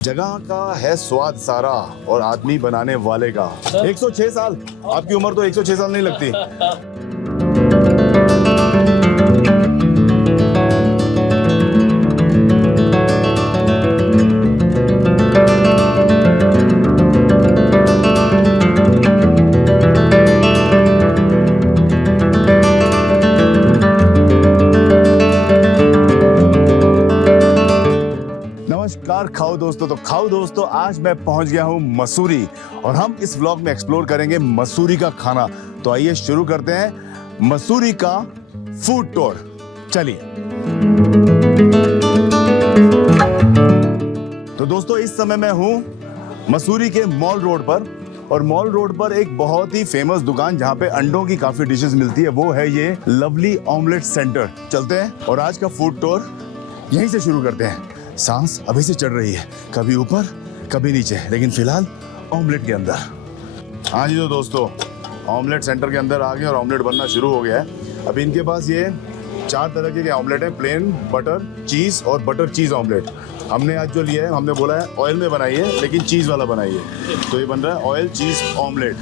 जगह का है स्वाद सारा और आदमी बनाने वाले का। 106 साल आपकी उम्र तो 106 साल नहीं लगती। नमस्कार खाओ दोस्तों। तो खाओ दोस्तों, आज मैं पहुंच गया हूं मसूरी और हम इस व्लॉग में एक्सप्लोर करेंगे मसूरी का खाना। तो आइए शुरू करते हैं मसूरी का फूड टूर। चलिए। तो दोस्तों, इस समय मैं हूं मसूरी के मॉल रोड पर और मॉल रोड पर एक बहुत ही फेमस दुकान जहां पे अंडों की काफी डिशेस मिलती है, वो है ये लवली ऑमलेट सेंटर। चलते हैं और आज का फूड टूर यहीं से शुरू करते हैं। सांस अभी से चढ़ रही है, कभी ऊपर कभी नीचे, लेकिन फिलहाल ऑमलेट के अंदर। हाँ जी, तो दोस्तों ऑमलेट सेंटर के अंदर आ गए और ऑमलेट बनना शुरू हो गया है। अभी इनके पास ये 4 तरह के ऑमलेट हैं, प्लेन, बटर चीज़ और बटर चीज़ ऑमलेट। हमने आज जो लिया है, हमने बोला है ऑयल में बनाइए लेकिन चीज़ वाला बनाइए, तो ये बन रहा है ऑयल चीज़ ऑमलेट।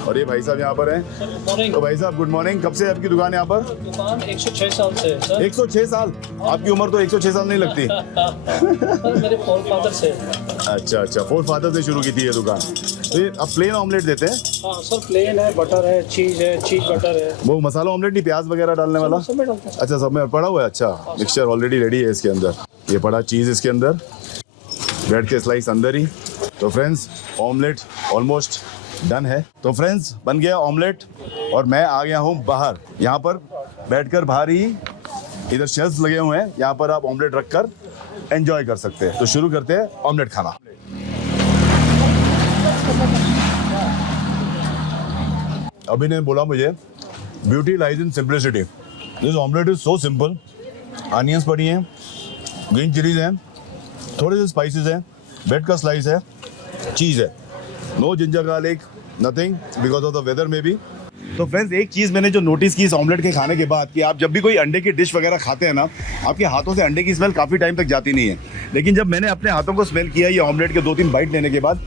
और ये भाई साहब यहाँ पर हैं। तो भाई साहब गुड मॉर्निंग। कब से आपकी दुकान यहाँ पर? दुकान 106 साल से है सर। 106 साल आपकी उम्र तो 106 साल नहीं लगती। मेरे फोरफादर से। अच्छा, फोरफादर से शुरू की थी ये दुकान। तो ये आप प्लेन ऑमलेट देते हैं? हाँ सर, प्लेन है, बटर है, चीज बटर है। वो मसाला ऑमलेट नहीं, प्याज वगैरह डालने वाला? सब में डालते हैं। अच्छा, सब में पड़ा हुआ है। अच्छा, मिक्सचर ऑलरेडी रेडी है इसके अंदर। ये पड़ा चीज़ इसके अंदर, ब्रेड के स्लाइस अंदर ही। तो फ्रेंड्स, ऑमलेट ऑलमोस्ट डन है। तो फ्रेंड्स, बन गया ऑमलेट और मैं आ गया हूँ बाहर। यहाँ पर बैठकर बाहर ही इधर शेल्फ्स लगे हुए हैं, यहाँ पर आप ऑमलेट रखकर एंजॉय कर सकते हैं। तो शुरू करते हैं ऑमलेट खाना। अभी ने बोला मुझे beauty lies in simplicity. This omelette is so simple. Onions पड़ी हैं, ग्रीन चिलीज हैं, थोड़े से स्पाइसेस हैं, ब्रेड का स्लाइस है, चीज़ है, no ginger garlic, nothing because of the weather में भी। तो फ्रेंड्स, एक चीज़ मैंने जो नोटिस की इस ऑमलेट के खाने के बाद, कि आप जब भी कोई अंडे की डिश वगैरह खाते हैं ना, आपके हाथों से अंडे की स्मेल काफ़ी टाइम तक जाती नहीं है। लेकिन जब मैंने अपने हाथों को स्मेल किया ये ऑमलेट के 2-3 बाइट लेने के बाद,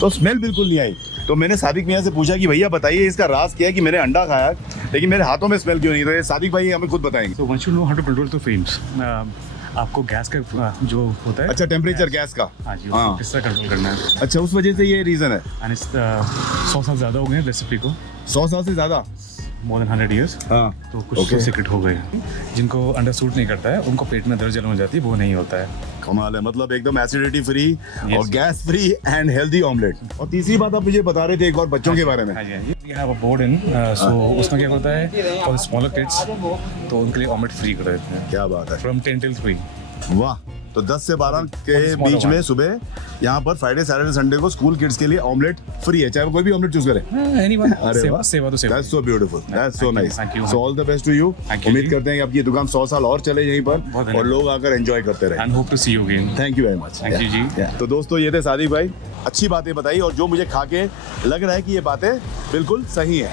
तो स्मेल बिल्कुल नहीं आई। तो मैंने सादिक मियाँ से पूछा कि भैया बताइए इसका राज क्या है कि मैंने अंडा खाया लेकिन मेरे हाथों में स्मेल क्यों नहीं? तो ये सादिक भाई हमें खुद बताएंगे। So once you know how to control the flames, आपको गैस का जो होता है, अच्छा, टेम्परेचर गैस का। हाँ जी, हाँ। उसको किस तरह कंट्रोल करना है। अच्छा, उस वजह से ये रीज़न है। एंड 100 साल ज़्यादा हो गए हैं रेसिपी को, 100 साल से ज़्यादा, मोर देन 100 years। हाँ। तो कुछ तो सीक्रेट हो गए हैं। जिनको अंडर सूट नहीं करता है, उनको पेट में दर्द जलन हो जाती है, वो नहीं होता है। कमाल है, मतलब एकदम एसिडिटी फ्री और Yes. Gas free and healthy omelette. और तीसरी बात आप मुझे बता रहे थे एक और बच्चों के बारे में। हाँ जी, हाँ जी। We have a board in, so उसमें क्या होता है, फॉर स्मॉलर किड्स, तो उनके लिए ऑमलेट फ्री कर देते हैं क्या बात है, फ्रॉम 10 till 3। वाह। तो 10 से 12 के बीच में सुबह यहाँ पर फ्राइडे सैटरडे संडे को स्कूल किड्स के लिए ऑमलेट फ्री है, चाहे वो कोई भी ऑमलेट चूज करे। एनीवन, अरे सेवा वाह, सेवा तो सेवा। That's so beautiful, that's so nice. Thank you. So all the best to you. Thank you, उम्मीद जी। करते हैं कि आपकी दुकान 100 साल और चले यहीं पर बहुत और धन्यवाद। लोग आकर एंजॉय करते रहे। And hope to see you again. Thank you very much. Thank you जी। तो दोस्तों, ये थे सादिक भाई, अच्छी बातें बताई और जो मुझे खा के लग रहा है कि ये बातें बिल्कुल सही हैं।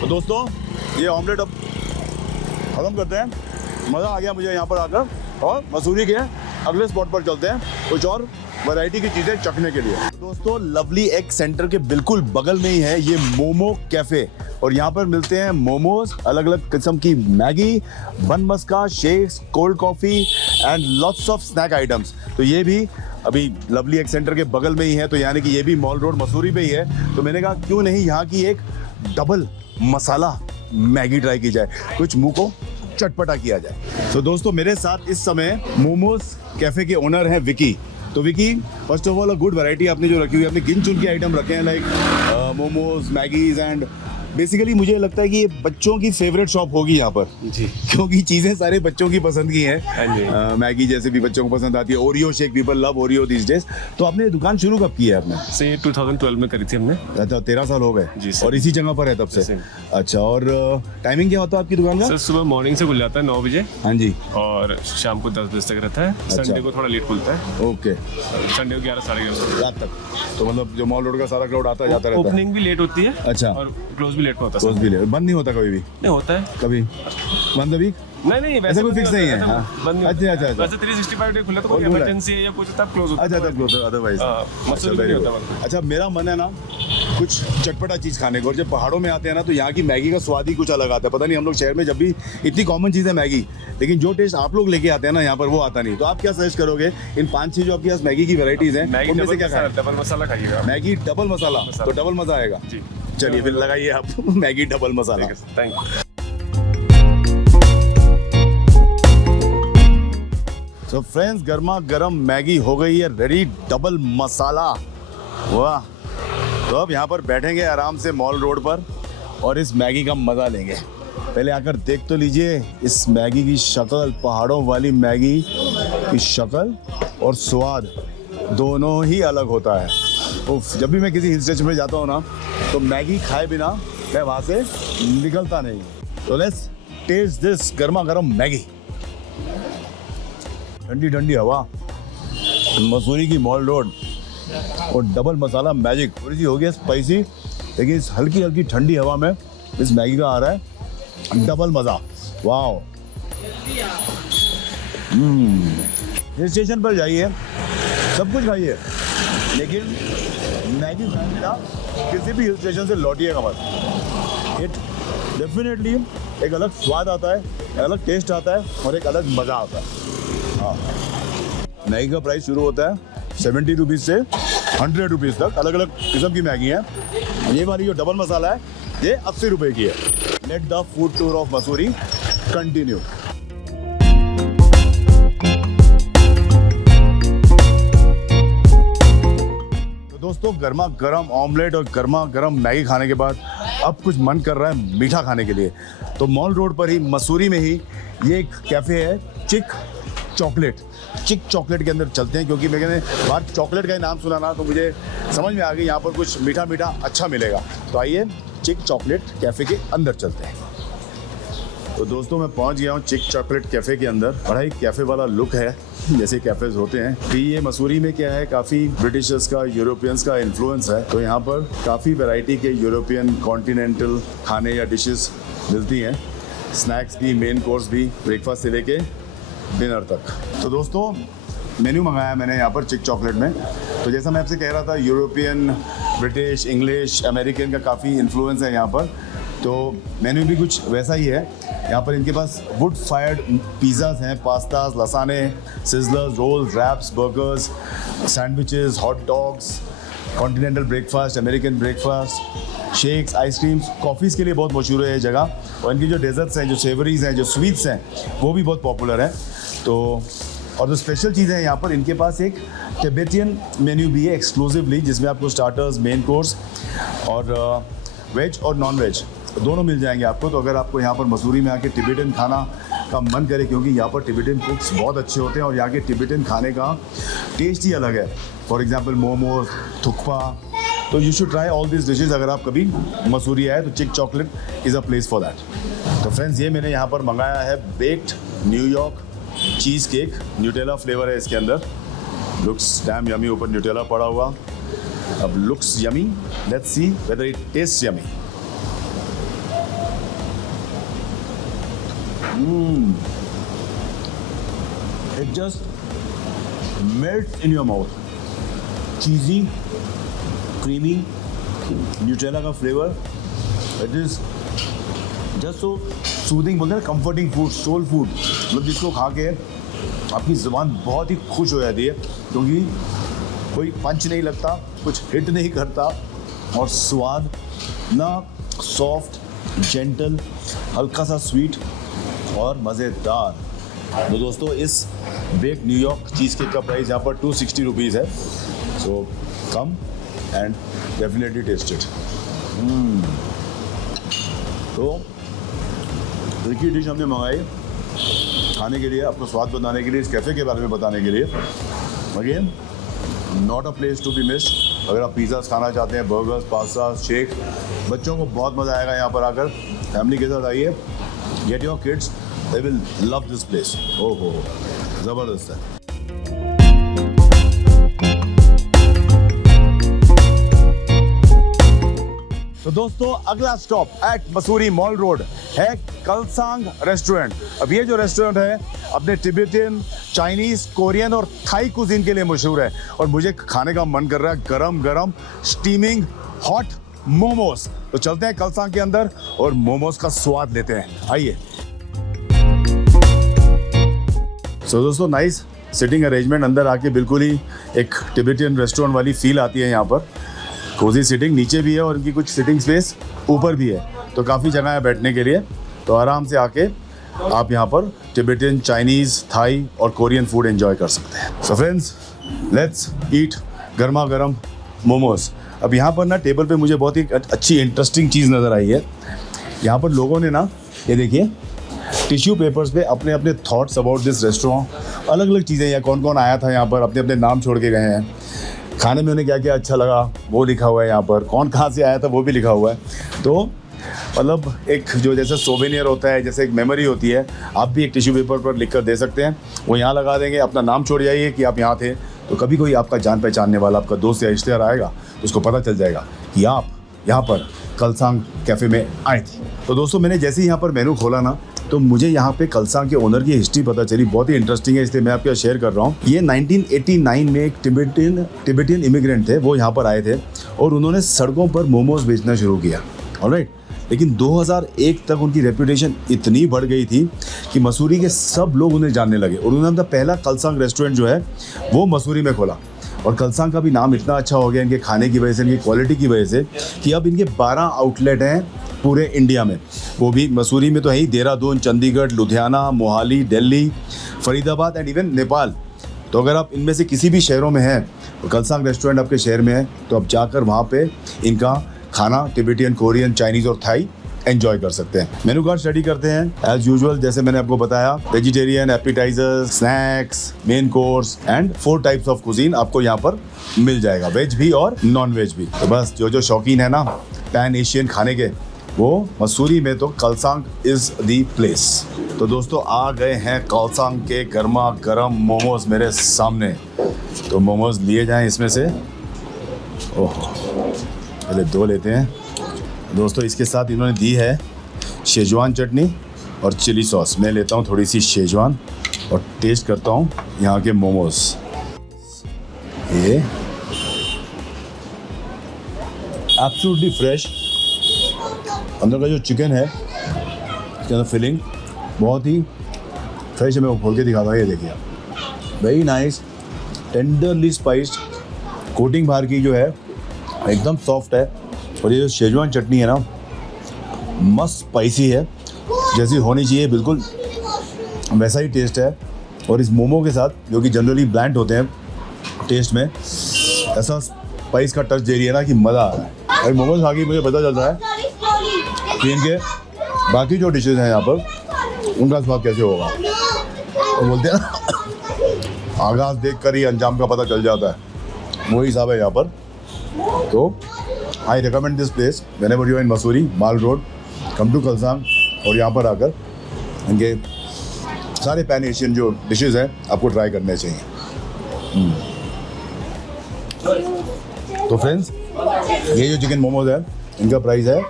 तो दोस्तों, ये ऑमलेट अब खत्म करते हैं। मज़ा आ गया मुझे यहाँ पर आकर, और मसूरी के अगले स्पॉट पर चलते हैं कुछ और वैरायटी की चीज़ें चखने के लिए। दोस्तों, लवली एग सेंटर के बिल्कुल बगल में ही है ये मोमो कैफ़े, और यहाँ पर मिलते हैं मोमोज, अलग अलग किस्म की Maggi, bun maska, shakes, cold coffee and lots of snack items. तो ये भी अभी लवली एग सेंटर के बगल में ही है, तो यानी कि ये भी मॉल रोड मसूरी पे ही है। तो मैंने कहा क्यों नहीं यहाँ की एक डबल मसाला मैगी ट्राई की जाए, कुछ मुंह को चटपटा किया जाए। तो दोस्तों, मेरे साथ इस समय मोमोज कैफ़े के ओनर हैं विकी। तो Vicky, first of all a good variety आपने जो रखी हुई है, आपने गिन चुन के आइटम रखे हैं, like momos, Maggie's and basically मुझे लगता है कि ये बच्चों की फेवरेट शॉप होगी यहाँ पर जी, क्योंकि चीज़ें सारे बच्चों की पसंद की हाँ जी। हैं। मैगी जैसे भी बच्चों को पसंद आती है, Oreo shake, people love Oreo this days. तो आपने दुकान शुरू कब की है आपने? से 2012 में करी थी हमने। अच्छा, 13 साल हो गए जी सर। और इसी जगह पर है तब से? जी। अच्छा, और टाइमिंग क्या होता है आपकी दुकान का? सर सुबह मॉर्निंग से खुल जाता है 9 बजे हाँ जी, और शाम को 10 बजे तक रहता है। संडे को थोड़ा लेट खुलता है, ओके, संडे को 11 साढ़े 11 रात तक। तो मतलब जो मॉल रोड का सारा क्राउड आता जाता रहता है। ओपनिंग भी लेट होती है। अच्छा। और क्लोज भी लेट में होता है। क्लोज भी ले, बंद नहीं होता कभी भी? नहीं होता है, कभी वन द वीक? नहीं ऐसा कोई फिक्स नहीं है, हाँ। बंद नहीं अच्छा, अच्छा, अच्छा। वैसे 365 डे खुले तो कोई और खुला है। इमरजेंसी है या कुछ तब क्लोज होता अच्छा तब अदरवाइज मसूरी में नहीं होता वहाँ। अच्छा मेरा मन है ना कुछ चटपटा चीज़ खाने को, और जब पहाड़ों में आते हैं ना तो यहाँ की मैगी का स्वाद ही कुछ अलग आता है। पता नहीं हम लोग शहर में जब भी इतनी कॉमन चीज़ है मैगी, लेकिन जो टेस्ट आप लोग लेके आते हैं ना यहाँ पर वो आता नहीं। तो आप क्या सजेस्ट करोगे इन 5-6 जो आपके पास मैगी की वैरायटीज हैं मैगी उनमें से क्या खाएं? डबल मसाला खाइएगा आप। मैगी डबल मसाला, तो डबल मजा आएगा। जी चलिए फिर लगाइए आप Maggi double masala. Thank you. तो फ्रेंड्स गर्मा गर्म मैगी हो गई है रेडी, डबल मसाला। वाह। तो अब यहाँ पर बैठेंगे आराम से मॉल रोड पर और इस मैगी का मज़ा लेंगे। पहले आकर देख तो लीजिए इस मैगी की शक्ल, पहाड़ों वाली मैगी की शक्ल और स्वाद दोनों ही अलग होता है। उफ, जब भी मैं किसी हिल स्टेशन पे जाता हूँ ना तो मैगी खाए बिना मैं वहाँ से निकलता नहीं। तो लेट्स टेस्ट दिस गर्मा गर्म मैगी। ठंडी ठंडी हवा, मसूरी की मॉल रोड और डबल मसाला मैजिक। थोड़ी सी हो गई स्पाइसी, लेकिन इस हल्की हल्की ठंडी हवा में इस मैगी का आ रहा है डबल मज़ा। वाओ। हिल स्टेशन पर जाइए, सब कुछ खाइए, लेकिन मैगी खाने ना किसी भी हिल स्टेशन से लौटिएगा मत। इट डेफिनेटली एक अलग स्वाद आता है, एक अलग टेस्ट आता है और एक अलग मज़ा आता है। हाँ, मैगी का प्राइस शुरू होता है 70 रुपीज़ से 100 रुपीज़ तक। अलग अलग किस्म की मैगी है। ये वाली जो डबल मसाला है ये 80 रुपए की है। Let the food tour of Mussoorie continue. तो दोस्तों गर्मा गर्म ऑमलेट और गर्मा गर्म मैगी खाने के बाद अब कुछ मन कर रहा है मीठा खाने के लिए। तो मॉल रोड पर ही मसूरी में ही ये एक कैफ़े है चिक चॉकलेट। चिक चॉकलेट के अंदर चलते हैं, क्योंकि मैंने बाहर चॉकलेट का ही नाम सुना ना तो मुझे समझ में आ गई यहाँ पर कुछ मीठा मीठा अच्छा मिलेगा। तो आइए चिक चॉकलेट कैफ़े के अंदर चलते हैं। तो दोस्तों मैं पहुँच गया हूँ चिक चॉकलेट कैफ़े के अंदर। बड़ा ही कैफ़े वाला लुक है जैसे कैफ़ेज़ होते हैं। कि ये मसूरी में क्या है, काफ़ी ब्रिटिशर्स का, यूरोपियंस का इन्फ्लुएंस है। तो यहाँ पर काफ़ी वैरायटी के यूरोपियन कॉन्टिनेंटल खाने या डिशेस मिलती हैं। स्नैक्स भी, मेन कोर्स भी, ब्रेकफास्ट से लेके डिनर तक। तो दोस्तों मेन्यू मंगाया मैंने यहाँ पर चिक चॉकलेट में। तो जैसा मैं आपसे कह रहा था यूरोपियन, ब्रिटिश, इंग्लिश, अमेरिकन का काफ़ी इन्फ्लुएंस है यहाँ पर। तो मेन्यू भी कुछ वैसा ही है। यहाँ पर इनके पास वुड फायर्ड पिज़्ज़ाज हैं, pastas, lasagne, sizzlers, rolls, wraps, burgers, sandwiches, hot dogs, continental breakfast, American breakfast, shakes, ice creams, coffees के लिए बहुत मशहूर है ये जगह। और इनकी जो डेजर्ट्स हैं, जो सेवरीज़ हैं, जो स्वीट्स हैं, वो भी बहुत पॉपुलर हैं। तो और जो स्पेशल चीज़ें हैं यहाँ पर, इनके पास एक टिबेटियन मेन्यू भी है एक्सक्लूसिवली, जिसमें आपको स्टार्टर्स, मेन कोर्स और वेज और नॉन वेज दोनों मिल जाएंगे आपको। तो अगर आपको यहाँ पर मसूरी में आके टिबेटियन खाना का मन करे, क्योंकि यहाँ पर टिबेटियन कुक्स बहुत अच्छे होते हैं और यहाँ के टिबेटियन खाने का टेस्ट ही अलग है। For example momos, thukpa. तो you should try all this dishes अगर आप कभी मसूरी आए तो Chic Chocolate is a place for that. तो फ्रेंड्स ये मैंने यहाँ पर मंगाया है baked New York cheese cake. Nutella flavour है इसके अंदर। लुक्स डैम यमी, ऊपर न्यूटेला पड़ा हुआ। अब looks yummy, let's see whether it taste yummy. It just melts in your mouth. Cheesy, creamy, Nutella का flavor. It is just so soothing, बोलते हैं ना, comforting food, soul food. मतलब जिसको खा के आपकी ज़ुबान बहुत ही खुश हो जाती है, क्योंकि कोई पंच नहीं लगता, कुछ हिट नहीं करता और स्वाद ना सॉफ्ट, जेंटल, हल्का सा स्वीट और मज़ेदार। तो दोस्तों इस बेक न्यूयॉर्क चीज़ केक का प्राइस यहाँ पर 260 रुपीज़ है। So come and definitely taste it. तो एक ही डिश हमने मंगाई खाने के लिए, आपको स्वाद बताने के लिए, इस कैफ़े के बारे में बताने के लिए। Again not a place to be missed. अगर आप पिज़्ज़ास खाना चाहते हैं, बर्गर्स, पास्ता, शेक, बच्चों को बहुत मज़ा आएगा यहाँ पर आकर। फैमिली के साथ आइए, get your kids, they will love this place. ओहो ज़बरदस्त है। तो दोस्तों अगला stop at Mussoorie mall road है कलसांग रेस्टोरेंट। अब ये जो रेस्टोरेंट है अपने तिब्बतियन, चाइनीज, कोरियन और थाई कुजीन के लिए मशहूर है और मुझे खाने का मन कर रहा है गरम गरम स्टीमिंग हॉट मोमोज। तो चलते हैं कलसांग के अंदर और मोमोज का स्वाद लेते हैं, आइए। सो दोस्तों नाइस सिटिंग अरेंजमेंट, अंदर आके बिल्कुल ही एक तिब्बतियन रेस्टोरेंट वाली फील आती है। यहाँ पर कोजी सिटिंग नीचे भी है और इनकी कुछ सिटिंग स्पेस ऊपर भी है, तो काफ़ी जगह है बैठने के लिए। तो आराम से आके आप यहाँ पर तिब्बतियन, चाइनीज़, थाई और कोरियन फूड एंजॉय कर सकते हैं। सो फ्रेंड्स लेट्स ईट गर्मा गर्म मोमोज। अब यहाँ पर ना टेबल पे मुझे बहुत ही अच्छी इंटरेस्टिंग चीज़ नज़र आई है। यहाँ पर लोगों ने ना ये देखिए टिश्यू पेपर्स पे अपने अपने थॉट्स अबाउट दिस रेस्टोरेंट, अलग अलग चीज़ें, या कौन कौन आया था यहाँ पर, अपने अपने नाम छोड़ के गए हैं। खाने में उन्हें क्या क्या अच्छा लगा वो लिखा हुआ है यहाँ पर, कौन कहाँ से आया था वो भी लिखा हुआ है। तो मतलब एक जो जैसे सोवेनियर होता है, जैसे एक मेमोरी होती है, आप भी एक टिश्यू पेपर पर लिख कर दे सकते हैं। वो यहाँ लगा देंगे, अपना नाम छोड़ जाइए कि आप यहाँ थे, तो कभी कोई आपका जान पहचानने वाला आपका दोस्त या रिश्तेदार आएगा तो उसको पता चल जाएगा कि आप यहाँ पर कलसांग कैफ़े में आए थे। तो दोस्तों मैंने जैसे ही यहाँ पर मेनू खोला ना, तो मुझे यहाँ पे कलसांग के ओनर की हिस्ट्री पता चली, बहुत ही इंटरेस्टिंग है, इसलिए मैं आपके साथ शेयर कर रहा हूँ। ये 1989 में एक तिब्बतियन इमिग्रेंट थे, वो यहाँ पर आए थे और उन्होंने सड़कों पर मोमोज बेचना शुरू किया, ऑलराइट। लेकिन 2001 तक उनकी रेपुटेशन इतनी बढ़ गई थी कि मसूरी के सब लोग उन्हें जानने लगे और उन्होंने अपना पहला कलसांग रेस्टोरेंट जो है वो मसूरी में खोला। और कलसांग का भी नाम इतना अच्छा हो गया इनके खाने की वजह से, इनकी क्वालिटी की वजह से, कि अब इनके 12 आउटलेट हैं पूरे इंडिया में। वो भी मसूरी में तो है ही, देहरादून, चंडीगढ़, लुधियाना, मोहाली, दिल्ली, फरीदाबाद एंड इवन नेपाल। तो अगर आप इनमें से किसी भी शहरों में हैं और कलसांग रेस्टोरेंट आपके शहर में है, तो आप जाकर वहाँ पे इनका खाना तिब्बतियन, कोरियन, चाइनीज़ और थाई एंजॉय कर सकते हैं। मेनू कार्ड स्टडी करते हैं एज यूजुअल, जैसे मैंने आपको बताया, vegetarian, appetizers, snacks, main course and 4 types of cuisine आपको यहाँ पर मिल जाएगा, वेज भी और नॉन वेज भी। तो बस जो शौकीन है ना पैन एशियन खाने के, वो मसूरी में तो कलसांग इज़ दी प्लेस। तो दोस्तों आ गए हैं कलसांग के गर्मा गर्म मोमोज मेरे सामने। तो मोमोज लिए जाएं इसमें से। ओह पहले 2 लेते हैं दोस्तों। इसके साथ इन्होंने दी है शेजवान चटनी और चिली सॉस। मैं लेता हूँ थोड़ी सी शेजवान और टेस्ट करता हूँ यहाँ के मोमोज। ये एब्सोल्युटली फ्रेश, अंदर का जो चिकन है इसके अंदर फिलिंग बहुत ही फ्रेश है। मैं वो खोल के दिखाता हूँ, ये देखिए, very nice, tenderly spiced, coating बाहर की जो है एकदम सॉफ्ट है। और ये जो शेजवान चटनी है ना मस्त स्पाइसी है, जैसी होनी चाहिए, बिल्कुल वैसा ही टेस्ट है। और इस मोमो के साथ जो कि जनरली ब्लैंड होते हैं टेस्ट में, ऐसा स्पाइस का टच दे रही है ना कि मज़ा आ रहा है। भाई मोमोज खा के मुझे पता चलता है कि इनके बाकी जो डिशेज़ हैं यहाँ पर उनका स्वाद कैसे होगा। तो बोलते हैं ना आगाज़ देख कर ही अंजाम का पता चल जाता है, वही हिसाब है यहाँ पर। तो I recommend this place whenever you are in Mussoorie mall road, come to Kalsang और यहाँ पर आकर इनके सारे पैन एशियन जो डिशेज़ हैं आपको ट्राई करने चाहिए। तो फ्रेंड्स ये जो चिकन मोमोज है इनका प्राइस है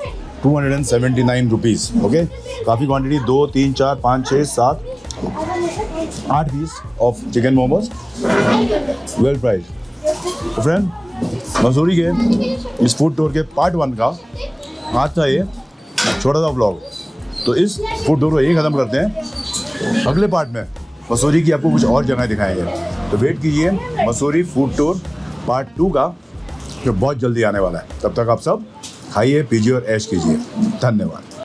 279 रुपीज़। ओके, काफ़ी quantity, 2, 3, 4, 5, 6, 7, 8 piece of chicken momos, well price. तो फ्रेंड मसूरी के इस फूड टूर के पार्ट 1 का आज था ये छोटा सा व्लॉग। तो इस फूड टूर को यही ख़त्म करते हैं। अगले पार्ट में मसूरी की आपको कुछ और जगह दिखाएंगे, तो वेट कीजिए मसूरी फूड टूर पार्ट 2 का, जो बहुत जल्दी आने वाला है। तब तक आप सब खाइए, पीजिए और ऐश कीजिए। धन्यवाद।